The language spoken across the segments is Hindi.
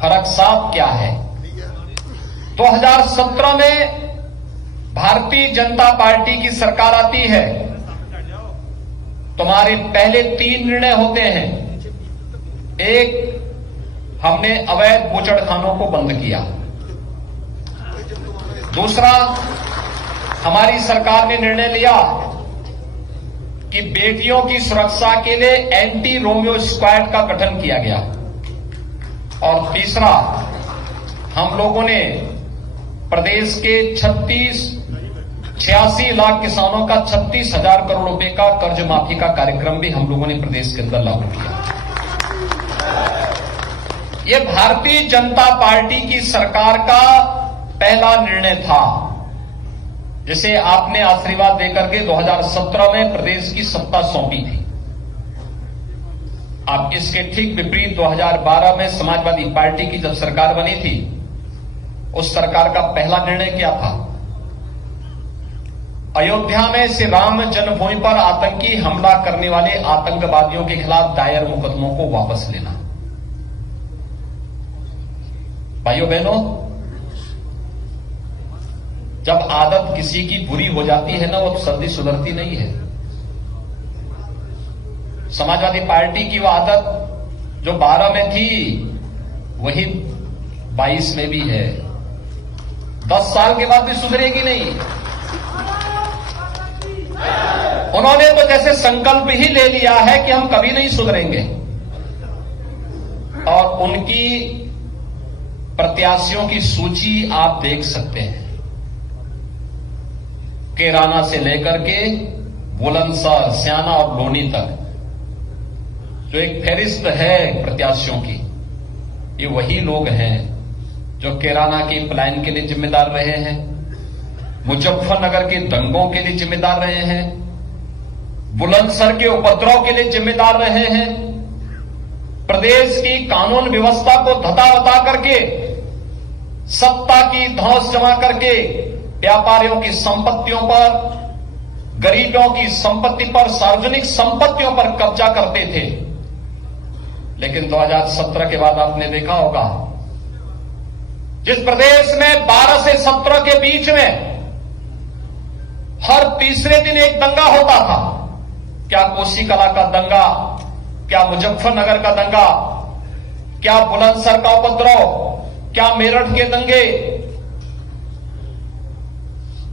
फर्क साफ क्या है। 2017 में भारतीय जनता पार्टी की सरकार आती है, तुम्हारे पहले 3 निर्णय होते हैं। एक, हमने अवैध बूचड़खानों को बंद किया। दूसरा, हमारी सरकार ने निर्णय लिया कि बेटियों की सुरक्षा के लिए एंटी रोमियो स्क्वाड का गठन किया गया। और तीसरा, हम लोगों ने प्रदेश के 86 लाख किसानों का 36,000 करोड़ रुपए का कर्ज माफी का कार्यक्रम भी हम लोगों ने प्रदेश के अंदर लागू किया। ये भारतीय जनता पार्टी की सरकार का पहला निर्णय था, जिसे आपने आशीर्वाद देकर के 2017 में प्रदेश की सत्ता सौंपी थी। अब इसके ठीक विपरीत 2012 में समाजवादी पार्टी की जब सरकार बनी थी, उस सरकार का पहला निर्णय क्या था? अयोध्या में श्री राम जन्मभूमि पर आतंकी हमला करने वाले आतंकवादियों के खिलाफ दायर मुकदमों को वापस लेना। भाइयों बहनों, जब आदत किसी की बुरी हो जाती है ना, वो तो जल्दी सुधरती नहीं है। समाजवादी पार्टी की वो आदत जो 12 में थी, वही 22 में भी है। 10 साल के बाद भी सुधरेगी नहीं। उन्होंने तो जैसे संकल्प ही ले लिया है कि हम कभी नहीं सुधरेंगे। और उनकी प्रत्याशियों की सूची आप देख सकते हैं। कैराना से लेकर के बुलंदशहर, स्याना और लोनी तक जो एक फहरिस्त है प्रत्याशियों की, ये वही लोग हैं जो कैराना के पलायन के लिए जिम्मेदार रहे हैं, मुजफ्फरनगर के दंगों के लिए जिम्मेदार रहे हैं, बुलंदशहर के उपद्रव के लिए जिम्मेदार रहे हैं, प्रदेश की कानून व्यवस्था को धता बता करके सत्ता की धौंस जमा करके व्यापारियों की संपत्तियों पर, गरीबों की संपत्ति पर, सार्वजनिक संपत्तियों पर कब्जा करते थे। लेकिन 2017 के बाद आपने देखा होगा, जिस प्रदेश में 12 से 17 के बीच में हर तीसरे दिन एक दंगा होता था। क्या कोसीकला का दंगा, क्या मुजफ्फरनगर का दंगा, क्या बुलंदशहर का उपद्रव, क्या मेरठ के दंगे,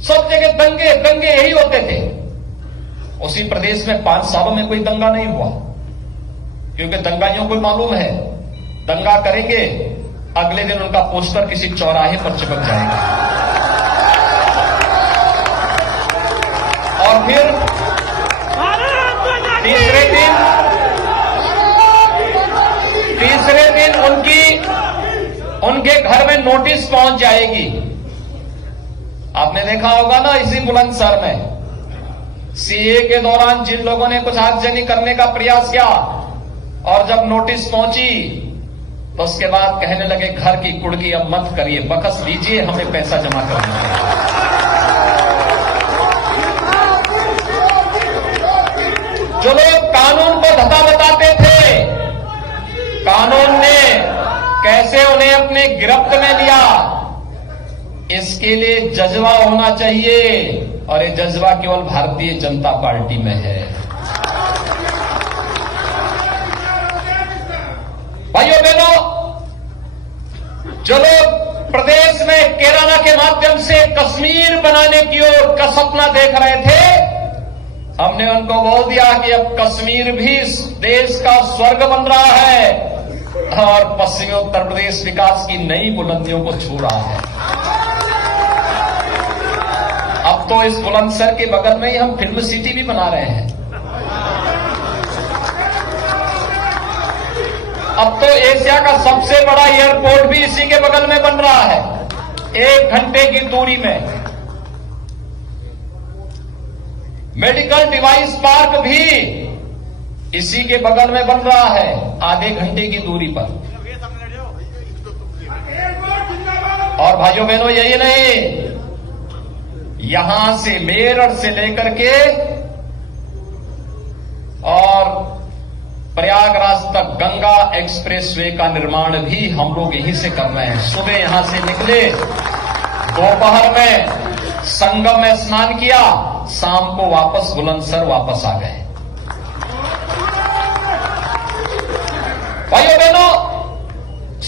सब जगह दंगे दंगे यही होते थे। उसी प्रदेश में 5 सालों में koई दंगा नहीं हुआ, क्योंकि दंगाइयों को मालूम है दंगा करेंगे, अगले दिन उनका पोस्टर किसी चौराहे पर चिपक जाएगा। और फिर तीसरे दिन उनके घर में नोटिस पहुंच जाएगी। आपने देखा होगा ना, इसी बुलंदशहर में सीए के दौरान जिन लोगों ने कुछ आगजनी करने का प्रयास किया और जब नोटिस पहुंची तो उसके बाद कहने लगे घर की कुड़की अब मत करिए, बकस लीजिए, हमें पैसा जमा करना है। जो लोग कानून को धता बताते थे, कानून ने कैसे उन्हें अपने गिरफ्त में लिया, इसके लिए जज्बा होना चाहिए। और ये जज्बा केवल भारतीय जनता पार्टी में है। भाइयों बहनों, जो लोग प्रदेश में कैराना के माध्यम से कश्मीर बनाने की ओर का सपना देख रहे थे, हमने उनको बोल दिया कि अब कश्मीर भी इस देश का स्वर्ग बन रहा है और पश्चिमी उत्तर प्रदेश विकास की नई बुलंदियों को छू रहा है। अब तो इस बुलंदशहर के बगल में ही हम फिल्म सिटी भी बना रहे हैं। अब तो एशिया का सबसे बड़ा एयरपोर्ट भी इसी के बगल में बन रहा है, 1 घंटे की दूरी में। मेडिकल डिवाइस पार्क भी इसी के बगल में बन रहा है, आधे घंटे की दूरी पर। और भाइयों बहनों, यही नहीं, यहां से मेरठ से लेकर के और प्रयागराज तक गंगा एक्सप्रेसवे का निर्माण भी हम लोग यहीं से कर रहे हैं। सुबह यहां से निकले, दोपहर में संगम में स्नान किया, शाम को वापस बुलंदशहर वापस आ गए। भाइयों बहनों,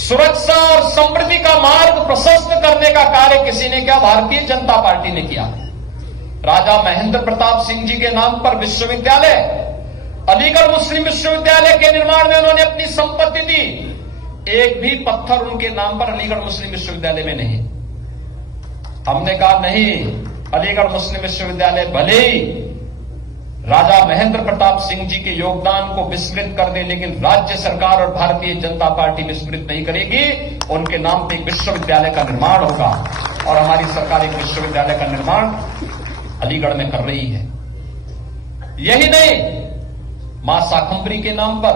सुरक्षा और समृद्धि का मार्ग प्रशस्त करने का कार्य किसी ने किया? भारतीय जनता पार्टी ने किया। राजा महेंद्र प्रताप सिंह जी के नाम पर विश्वविद्यालय, अलीगढ़ मुस्लिम विश्वविद्यालय के निर्माण में उन्होंने अपनी संपत्ति दी। एक भी पत्थर उनके नाम पर अलीगढ़ मुस्लिम विश्वविद्यालय में नहीं। हमने कहा नहीं, अलीगढ़ मुस्लिम विश्वविद्यालय भले ही राजा महेंद्र प्रताप सिंह जी के योगदान को विस्मृत कर दे, लेकिन राज्य सरकार और भारतीय जनता पार्टी विस्मृत नहीं करेगी। उनके नाम पर एक विश्वविद्यालय का निर्माण होगा और हमारी सरकार एक विश्वविद्यालय का निर्माण अलीगढ़ में कर रही है। यही नहीं, मां शाकंभरी के नाम पर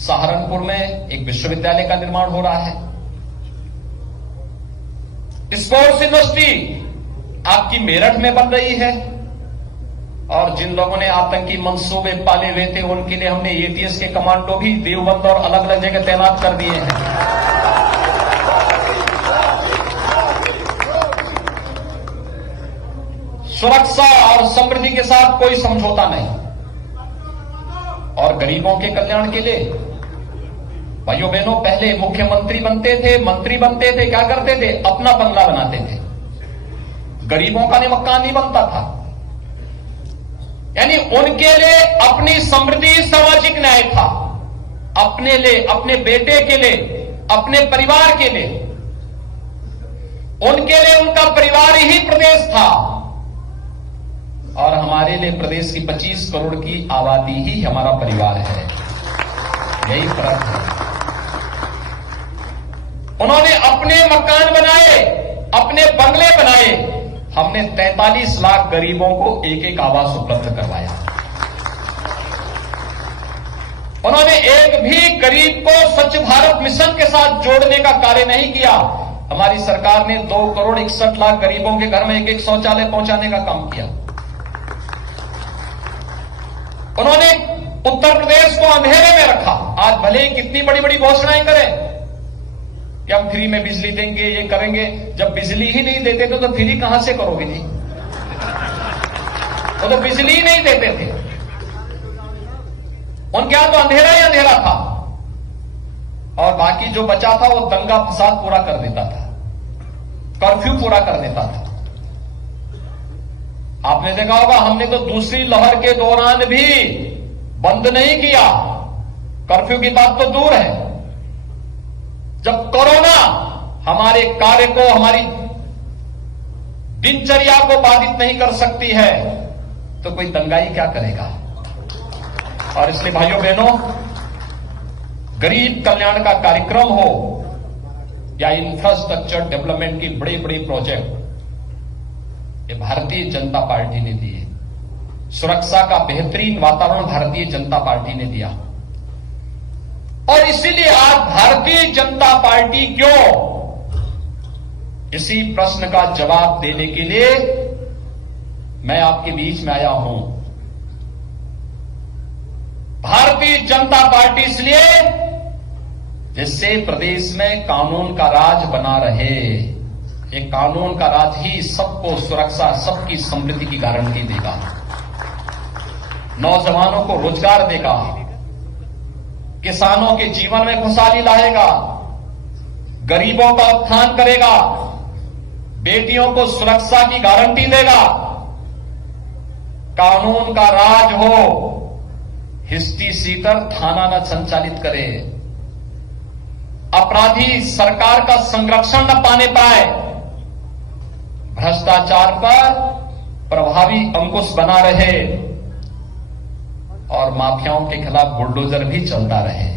सहारनपुर में एक विश्वविद्यालय का निर्माण हो रहा है। स्पोर्ट्स यूनिवर्सिटी आपकी मेरठ में बन रही है। और जिन लोगों ने आतंकी मंसूबे पाले हुए थे, उनके लिए हमने एटीएस के कमांडो भी देवबंद और अलग अलग जगह तैनात कर दिए हैं। सुरक्षा और समृद्धि के साथ कोई समझौता नहीं। और गरीबों के कल्याण के लिए भाइयों बहनों, पहले मुख्यमंत्री बनते थे, मंत्री बनते थे, क्या करते थे? अपना बंगला बनाते थे। गरीबों का मकान नहीं बनता था। यानी उनके लिए अपनी समृद्धि सामाजिक न्याय था, अपने लिए, अपने बेटे के लिए, अपने परिवार के लिए। उनके लिए उनका परिवार ही प्रदेश था और हमारे लिए प्रदेश की 25 करोड़ की आबादी ही हमारा परिवार है। यही फर्क है। उन्होंने अपने मकान बनाए, अपने बंगले बनाए। हमने 43 लाख गरीबों को एक एक आवास उपलब्ध करवाया। उन्होंने एक भी गरीब को स्वच्छ भारत मिशन के साथ जोड़ने का कार्य नहीं किया। हमारी सरकार ने 2 करोड़ 61 लाख गरीबों के घर में एक एक शौचालय पहुंचाने का काम किया। उन्होंने उत्तर प्रदेश को अंधेरे में रखा। आज भले ही कितनी बड़ी बड़ी घोषणाएं करें कि हम फ्री में बिजली देंगे, ये करेंगे, जब बिजली ही नहीं देते थे तो फ्री कहां से करोगे जी? वो तो बिजली ही नहीं देते थे। उनके यहां तो अंधेरा ही अंधेरा था और बाकी जो बचा था वो दंगा फसाद पूरा कर देता था, कर्फ्यू पूरा कर देता था। आपने देखा होगा, हमने तो दूसरी लहर के दौरान भी बंद नहीं किया। कर्फ्यू की बात तो दूर है, जब कोरोना हमारे कार्य को, हमारी दिनचर्या को बाधित नहीं कर सकती है तो कोई दंगाई क्या करेगा? और इसलिए भाइयों बहनों, गरीब कल्याण का कार्यक्रम हो या इंफ्रास्ट्रक्चर डेवलपमेंट की बड़े बड़े प्रोजेक्ट, ये भारतीय जनता पार्टी ने दिए। सुरक्षा का बेहतरीन वातावरण भारतीय जनता पार्टी ने दिया। और इसीलिए आज भारतीय जनता पार्टी क्यों, इसी प्रश्न का जवाब देने के लिए मैं आपके बीच में आया हूं। भारतीय जनता पार्टी इसलिए जिससे प्रदेश में कानून का राज बना रहे। एक कानून का राज ही सबको सुरक्षा, सबकी समृद्धि की गारंटी देगा, नौजवानों को रोजगार देगा, किसानों के जीवन में खुशहाली लाएगा, गरीबों का उत्थान करेगा, बेटियों को सुरक्षा की गारंटी देगा। कानून का राज हो, हिस्ट्री सीटर थाना न संचालित करे, अपराधी सरकार का संरक्षण न पाने पाए, भ्रष्टाचार पर प्रभावी अंकुश बना रहे और माफियाओं के खिलाफ बुलडोजर भी चलता रहे।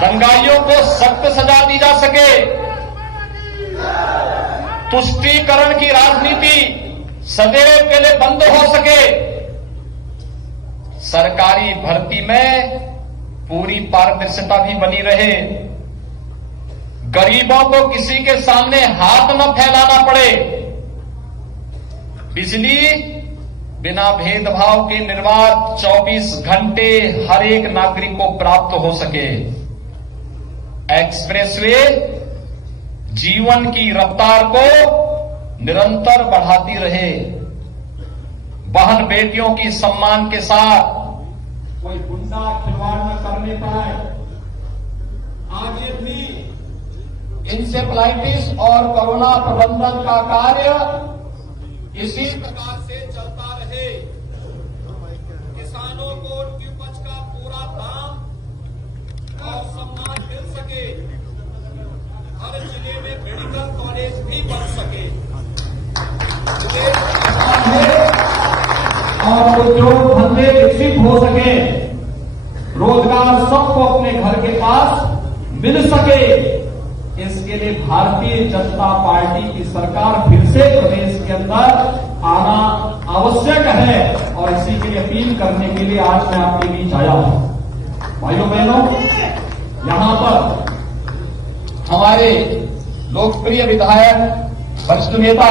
दंगाइयों को सख्त सजा दी जा सके, तुष्टीकरण की राजनीति सदैव के लिए बंद हो सके, सरकारी भर्ती में पूरी पारदर्शिता भी बनी रहे, गरीबों को किसी के सामने हाथ न फैलाना पड़े, बिजली बिना भेदभाव के निर्बाध 24 घंटे हर एक नागरिक को प्राप्त हो सके। एक्सप्रेसवे जीवन की रफ्तार को निरंतर बढ़ाती रहे। बहन बेटियों की सम्मान के साथ कोई गुंडा खिलवाड़ न करने पाए। आगे भी इंसेफ्लाइटिस और कोरोना प्रबंधन का कार्य इसी प्रकार से चलता रहे। किसानों को उनकी उपज का पूरा दाम और सम्मान मिल सके। हर जिले में मेडिकल कॉलेज भी बन सके और उद्योग धंधे विकसित हो सके। रोजगार सबको अपने घर के पास मिल सके। इसके लिए भारतीय जनता पार्टी की सरकार फिर से प्रदेश के अंदर आना आवश्यक है और इसी के लिए अपील करने के लिए आज मैं आपके बीच आया हूं। भाइयों बहनों, यहां पर हमारे लोकप्रिय विधायक वरिष्ठ नेता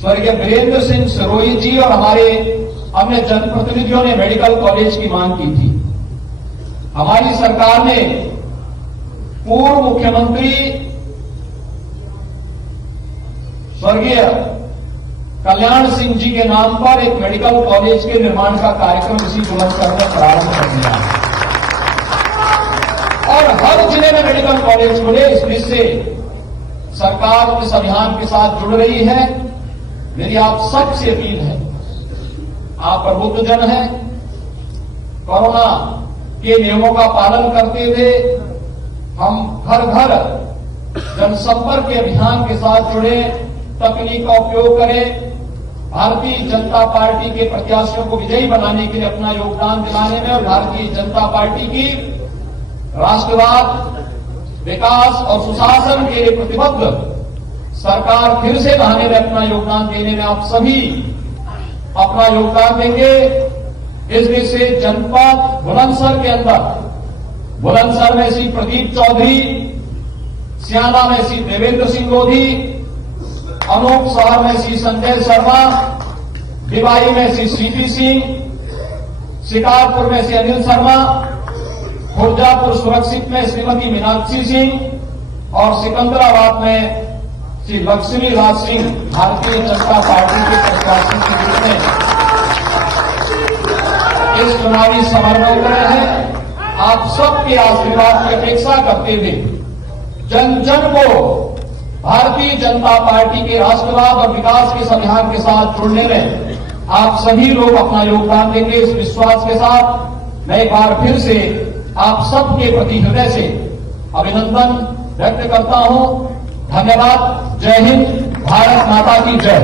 स्वर्गीय वीरेंद्र सिंह सिरोही जी और हमारे अन्य जनप्रतिनिधियों ने मेडिकल कॉलेज की मांग की थी। हमारी सरकार ने पूर्व मुख्यमंत्री स्वर्गीय कल्याण सिंह जी के नाम पर एक मेडिकल कॉलेज के निर्माण का कार्यक्रम इसी बुलंदशहर में प्रारंभ कर दिया और हर जिले में मेडिकल कॉलेज खुले। इस दृष्टि से सरकार इस अभियान के साथ जुड़ रही है। मेरी आप सबसे अपील है, आप प्रबुद्ध जन हैं, कोरोना के नियमों का पालन करते हुए हम घर घर जनसंपर्क के अभियान के साथ जुड़े, तकनीक का उपयोग करें, भारतीय जनता पार्टी के प्रत्याशियों को विजयी बनाने के लिए अपना योगदान दिलाने में और भारतीय जनता पार्टी की राष्ट्रवाद, विकास और सुशासन के लिए प्रतिबद्ध सरकार फिर से बढ़ाने में अपना योगदान देने में आप सभी अपना योगदान देंगे। इस दृष्टि से जनपद बुलंदशहर के अंदर, बुलंदशहर में श्री प्रदीप चौधरी, सियाना में श्री देवेंद्र सिंह लोधी, अनूप शहर में श्री संजय शर्मा, भिवाई में श्री सीपी सिंह, शिकारपुर में श्री अनिल शर्मा, खुर्जापुर सुरक्षित में श्रीमती मीनाक्षी सिंह और सिकंदराबाद में श्री लक्ष्मी राज सिंह भारतीय जनता पार्टी के प्रत्याशी के रूप में इस चुनावी समर में उतरे हैं। आप सबके आशीर्वाद की अपेक्षा करते हुए जन जन को भारतीय जनता पार्टी के राष्ट्रवाद और विकास के इस अभियान के साथ जुड़ने में आप सभी लोग अपना योगदान देंगे। इस विश्वास के साथ मैं एक बार फिर से आप सबके प्रति हृदय से अभिनंदन व्यक्त करता हूं। धन्यवाद। जय हिंद। भारत माता की जय।